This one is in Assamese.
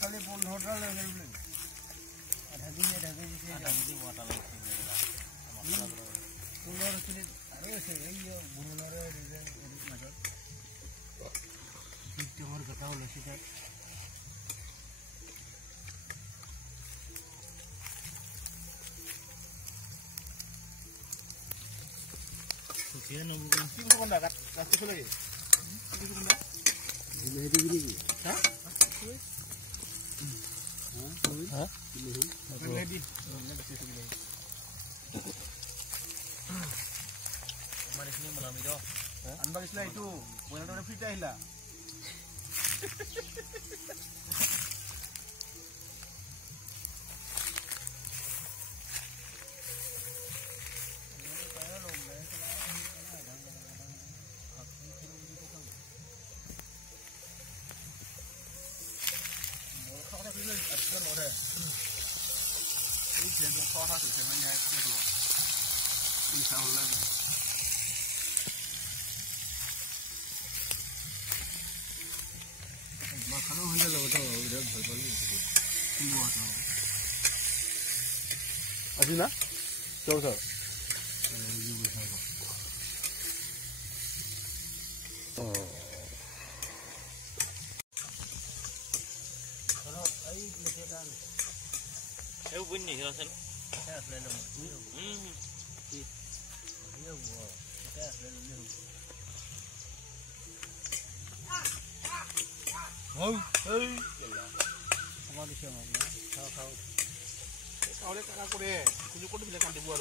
খালি 15টা লেভেল বলে আধা দিন ওয়াটার কুলার ছিল আরে এই বুনুলারে মাজত তোমার কথা হলো সেটা সুখিয়া নবু কি কোন জায়গা রাস্তা চলে গেছে কি কোন জায়গা দিলে দিবি কি হ্যাঁ হ্যাঁ রেডি हमारे इसमें मलामी दो अनबाग इसला itu bukan ada free dah खाना होने लगा तो इधर भर भर अभी ना चलो sir Ew bunyi ya sen. Saya selain nama. Dia buat. Saya selain nama. Oh, hey. Hamaru siapa? Kau. Kau le kakak kau deh. Kunjuk kau tu bila kan dibuat